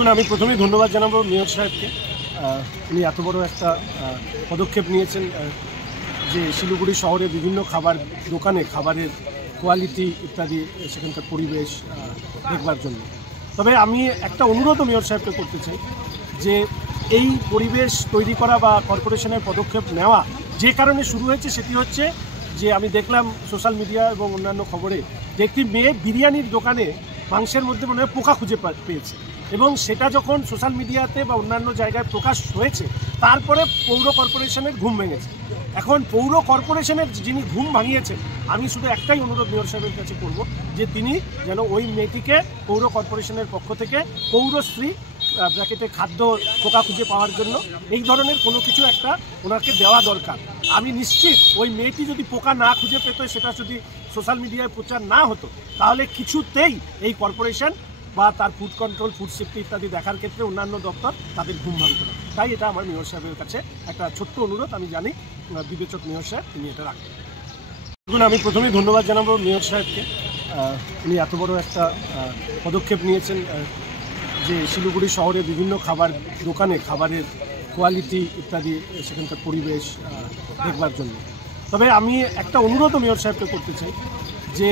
দেখুন, আমি প্রথমেই ধন্যবাদ জানাবো মেয়র সাহেবকে। উনি এত বড় একটা পদক্ষেপ নিয়েছেন যে শিলিগুড়ি শহরে বিভিন্ন খাবার দোকানে খাবারের কোয়ালিটি ইত্যাদি সেখানকার পরিবেশ দেখবার জন্য। তবে আমি একটা অনুরোধও মেয়র সাহেবকে করতে চাই যে এই পরিবেশ তৈরি করা বা কর্পোরেশনের পদক্ষেপ নেওয়া যে কারণে শুরু হয়েছে সেটি হচ্ছে যে আমি দেখলাম সোশ্যাল মিডিয়া এবং অন্যান্য খবরে যে একটি মেয়ে বিরিয়ানির দোকানে মাংসের মধ্যে মনে হয় পোকা খুঁজে পেয়েছে, এবং সেটা যখন সোশ্যাল মিডিয়াতে বা অন্যান্য জায়গায় প্রকাশ হয়েছে তারপরে পৌর কর্পোরেশনের ঘুম ভেঙেছে। এখন পৌর কর্পোরেশনের যিনি ঘুম ভাঙিয়েছেন, আমি শুধু একটাই অনুরোধ মেয়র সাহেবের কাছে করব যে তিনি যেন ওই মেয়েটিকে পৌর কর্পোরেশনের পক্ষ থেকে পৌরশ্রী ব্র্যাকেটে খাদ্য পোকা খুঁজে পাওয়ার জন্য এই ধরনের কোনো কিছু একটা ওনাকে দেওয়া দরকার। আমি নিশ্চিত ওই মেয়েটি যদি পোকা না খুঁজে পেত, সেটা যদি সোশ্যাল মিডিয়ায় প্রচার না হতো, তাহলে কিছুতেই এই কর্পোরেশন বা তার ফুড কন্ট্রোল, ফুড সেফটি ইত্যাদি দেখার ক্ষেত্রে অন্যান্য দপ্তর তাদের ঘুম ভাঙত না। তাই এটা আমার মেয়র সাহেবের কাছে একটা ছোট্ট অনুরোধ। আমি জানি বিবেচক মেয়র সাহেব তিনি এটা রাখবেন। দেখুন, আমি প্রথমেই ধন্যবাদ জানাবো মেয়র সাহেবকে। উনি এত বড় একটা পদক্ষেপ নিয়েছেন যে শিলিগুড়ি শহরে বিভিন্ন খাবার দোকানে খাবারের কোয়ালিটি ইত্যাদি সেখানকার পরিবেশ দেখবার জন্য। তবে আমি একটা অনুরোধও মেয়র সাহেবকে করতে চাই যে